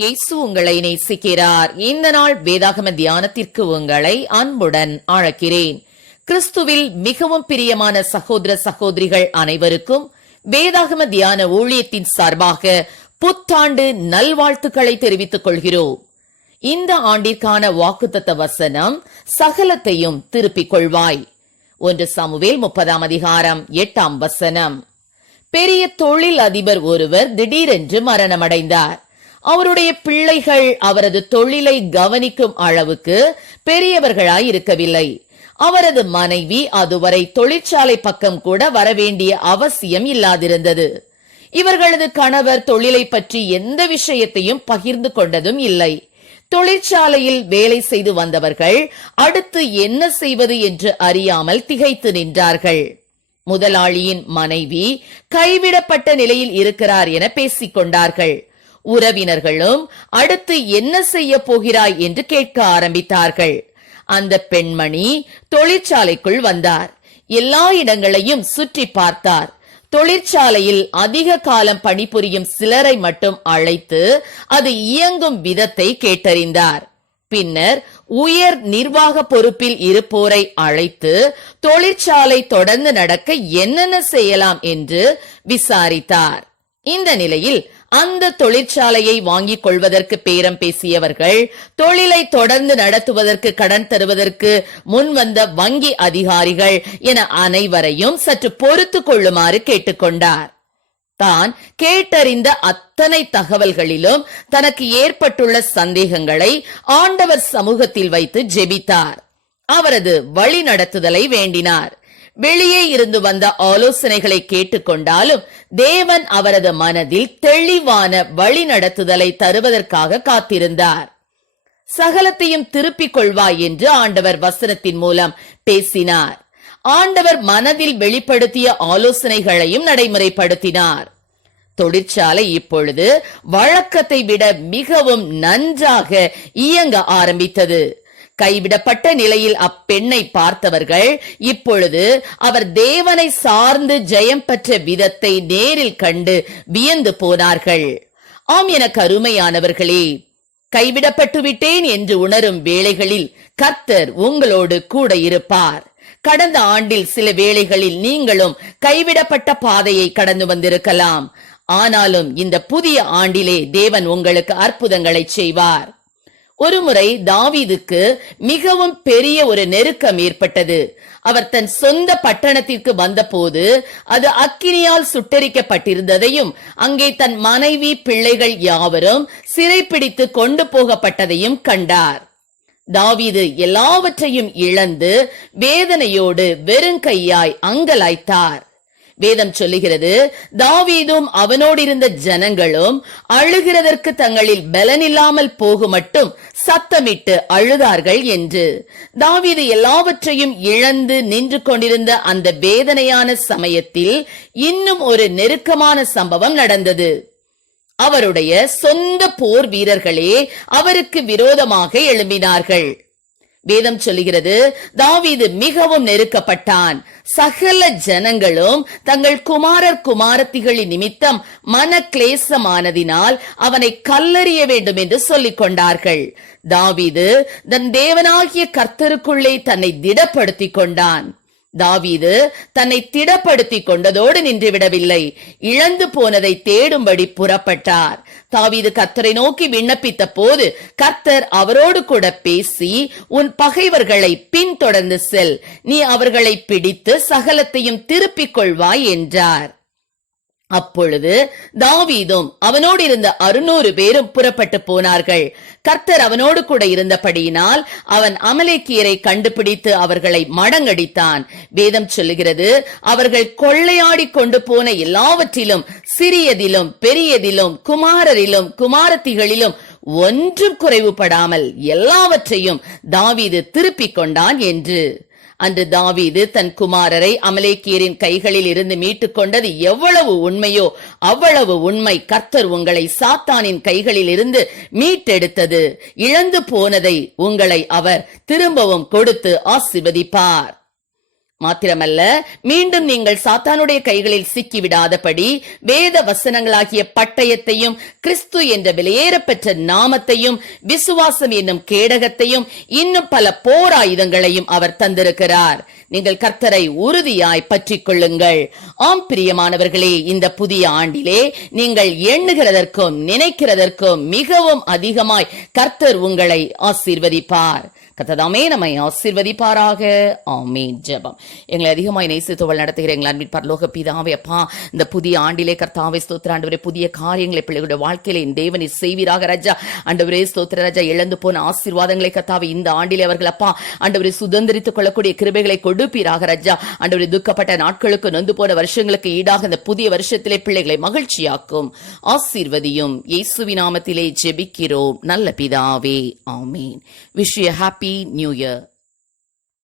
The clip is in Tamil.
இயேசு உங்களை நேசிக்கிறார். இந்த நாள் வேதாகம தியானத்திற்கு உங்களை அன்புடன் அழைக்கிறேன். கிறிஸ்துவில் மிகவும் பிரியமான சகோதர சகோதரிகள் அனைவருக்கும் வேதாகம தியான ஊழியத்தின் சார்பாக புத்தாண்டு நல்வாழ்த்துக்களை தெரிவித்துக் கொள்கிறோம். இந்த ஆண்டிற்கான வாக்குத்தத்த வசனம், சகலத்தையும் திருப்பிக் கொள்வாய். 1 சாமுவேல் 30 அதிகாரம் 8 வசனம். பெரிய தொழில் அதிபர் ஒருவர் திடீரென்று மரணமடைந்தார். அவருடைய பிள்ளைகள் அவரது தொழிலை கவனிக்கும் அளவுக்கு பெரியவர்களாய் இருக்கவில்லை. அவரது மனைவி அதுவரை தொழிற்சாலை பக்கம் கூட வரவேண்டிய அவசியம் இல்லாதிருந்தது. இவர்களது கணவர் தொழிலை பற்றி எந்த விஷயத்தையும் பகிர்ந்து கொண்டதும் இல்லை. தொழிற்சாலையில் வேலை செய்து வந்தவர்கள் அடுத்து என்ன செய்வது என்று அறியாமல் திகைத்து நின்றார்கள். முதலாளியின் மனைவி கைவிடப்பட்ட நிலையில் இருக்கிறார் என பேசிக் கொண்டார்கள். உறவினர்களும் அடுத்து என்ன செய்ய போகிறாய் என்று கேட்க ஆரம்பித்தார்கள். அந்த பெண்மணி தொழிற்சாலைக்குள் வந்தார். எல்லா இடங்களையும் சுற்றி பார்த்தார். தொழிற்சாலையில் அதிக காலம் பணிபுரியும் சிலரை மட்டும் அழைத்து அது இயங்கும் விதத்தை கேட்டறிந்தார். பின்னர் உயர் நிர்வாக பொறுப்பில் இருப்போரை அழைத்து தொழிற்சாலை தொடர்ந்து நடக்க என்னென்ன செய்யலாம் என்று விசாரித்தார். இந்த நிலையில் அந்த தொழிற்சாலையை வாங்கிக் கொள்வதற்கு பேரம் பேசியவர்கள், தொழிலை தொடர்ந்து நடத்துவதற்கு கடன் தருவதற்கு முன்வந்த வங்கி அதிகாரிகள் என அனைவரையும் சற்று பொறுத்து கொள்ளுமாறு கேட்டுக்கொண்டார். தான் கேட்டறிந்த அத்தனை தகவல்களிலும் தனக்கு ஏற்பட்டுள்ள சந்தேகங்களை ஆண்டவர் சமூகத்தில் வைத்து ஜெபித்தார். அவரது வழி நடத்துதலை வேண்டினார். வெளியே இருந்து வந்த ஆலோசனைகளை கேட்டுக்கொண்டாலும் தேவன் அவரது மனதில் தெளிவான வழி நடத்துதலை தருவதற்காக காத்திருந்தார். சகலத்தையும் திருப்பிக் கொள்வாய் என்று ஆண்டவர் வசனத்தின் மூலம் பேசினார். ஆண்டவர் மனதில் வெளிப்படுத்திய ஆலோசனைகளையும் நடைமுறைப்படுத்தினார். தொழிற்சாலை இப்பொழுது வழக்கத்தை விட மிகவும் நன்றாக இயங்க ஆரம்பித்தது. கைவிடப்பட்ட நிலையில் அப்பெண்ணை பார்த்தவர்கள் இப்பொழுது அவர் தேவனை சார்ந்து ஜெயம் பெற்ற விதத்தை நேரில் கண்டு வியந்து போனார்கள். ஆம், எனக்கு அருமையானவர்களே, கைவிடப்பட்டு விட்டேன் என்று உணரும் வேளைகளில் கர்த்தர் உங்களோடு கூட இருப்பார். கடந்த ஆண்டில் சில வேளைகளில் நீங்களும் கைவிடப்பட்ட பாதையை கடந்து வந்திருக்கலாம். ஆனாலும் இந்த புதிய ஆண்டிலே தேவன் உங்களுக்கு அற்புதங்களை செய்வார். ஒருமுறை தாவீதுக்கு மிகவும் பெரிய ஒரு நெருக்கம் ஏற்பட்டது. அவர் தன் சொந்த பட்டணத்திற்கு வந்தபோது அது அக்கினியால் சுட்டெரிக்கப்பட்டிருந்ததையும் அங்கே தன் மனைவி பிள்ளைகள் யாவரும் சிறைப்பிடித்து கொண்டு போகப்பட்டதையும் கண்டார். தாவீது எல்லாவற்றையும் இழந்து வேதனையோடு வெறுங்கையாய் அங்கலாய்த்தார். வேதம் சொல்லுகிறது, தாவீதும் அவனோடு இருந்த ஜனங்களும் அழுகிறதற்கு தங்களில் பலனில்லாமல் போகும் மட்டும் சத்தமிட்டு அழுதார்கள் என்று. தாவீது எல்லாவற்றையும் இழந்து நின்று கொண்டிருந்த அந்த வேதனையான சமயத்தில் இன்னும் ஒரு நெருக்கமான சம்பவம் நடந்தது. அவருடைய சொந்த போர் வீரர்களே அவருக்கு விரோதமாக எழும்பினார்கள். வேதம் சொல்லுகிறது, தாவீது மிகவும் நெருக்கப்பட்டான். சகல ஜனங்களும் தங்கள் குமாரர் குமாரத்திகளின் நிமித்தம் மன கிளேசமானதினால் அவனை கல்லெறிய வேண்டும் என்று சொல்லிக் கொண்டார்கள். தாவீது தன் தேவனாகிய கர்த்தருக்குள்ளே தன்னை திடப்படுத்திக் கொண்டான். தாவீது தன்னை திடப்படுத்திக் கொண்டதோடு நின்றுவிடவில்லை. இழந்து போனதை தேடும்படி புறப்பட்டார். தாவீது கர்த்தரை நோக்கி விண்ணப்பித்த போது கர்த்தர் அவரோடு கூட பேசி, உன் பகைவர்களை பின்தொடர்ந்து செல், நீ அவர்களை பிடித்து சகலத்தையும் திருப்பிக் கொள்வாய் என்றார். அப்பொழுது தாவீதும் அவனோடு இருந்த 600 பேரும் புறப்பட்டு போனார்கள். கர்த்தர் அவனோடு கூட இருந்தபடியினால் அவன் அமலேக்கியரை கண்டுபிடித்து அவர்களை மடங்கடித்தான். வேதம் சொல்லுகிறது, அவர்கள் கொள்ளையாடி கொண்டு போன எல்லாவற்றிலும், சிறியதிலும் பெரியதிலும், குமாரரிலும் குமாரத்திகளிலும் ஒன்றும் குறைவுபடாமல் எல்லாவற்றையும் தாவீது திருப்பிக் கொண்டான் என்று. அன்று தாவீது தன் குமாரரை அமலேக்கியரின் கைகளில் இருந்து மீட்டுக் கொண்டது எவ்வளவு உண்மையோ அவ்வளவு உண்மை. கர்த்தர் உங்களை சாத்தானின் கைகளில் இருந்து மீட்டெடுத்தது. இழந்து போனதை உங்களை அவர் திரும்பவும் கொடுத்து ஆசீர்வதிப்பார். மாத்திரமல்ல, மீண்டும் நீங்கள் சாத்தானுடைய கைகளில் சிக்கிவிடாதபடி வேத வசனங்களாகிய பட்டயத்தையும் கிறிஸ்து என்ற விலையேறப்பெற்ற நாமத்தையும் விசுவாசம் என்னும் கேடகத்தையும் இன்னும் பல போர் ஆயுதங்களையும் அவர் தந்திருக்கிறார். நீங்கள் கர்த்தரை உறுதியாய் பற்றிக் கொள்ளுங்கள். ஆம் பிரியமானவர்களே, இந்த புதிய ஆண்டிலே நீங்கள் எண்ணுகிறதற்கும் நினைக்கிறதற்கும் மிகவும் அதிகமாய் கர்த்தர் உங்களை ஆசீர்வதிப்பார். கர்த்ததாமே நம்மை ஆசீர்வதிப்பாராக. ஆமென். ஜெபம். எங்களை அதிகமாய் நேசித்துவள் நடத்துகிற எங்கள் அன்பின் பரலோக பிதாவே, அப்பா, இந்த புதிய ஆண்டிலே கர்த்தாவே ஸ்தோத்திர ஆண்டவரே, புதிய காரியங்களை பிள்ளைகளுடைய வாழ்க்கையில இந்த தேவனை செய்வீராக ராஜா. ஆண்டவரே ஸ்தோத்திர ராஜா, இழந்து போன ஆசீர்வாதங்களை கர்த்தாவே இந்த ஆண்டிலே அவர்கள் அப்பா ஆண்டவரே சுதந்திரித்துக் கொள்ளக்கூடிய கிருபைகளை கொடுப்பீராக ராஜா. ஆண்டவரே, துக்கப்பட்ட நாட்களுக்கு நொந்து போன வருஷங்களுக்கு ஈடாக இந்த புதிய வருஷத்திலே பிள்ளைகளை மகிழ்ச்சியாக்கும் ஆசீர்வதியும். இயேசுவின் நாமத்திலே ஜெபிக்கிறோம் நல்ல பிதாவே. Amen. Wish you a happy new year.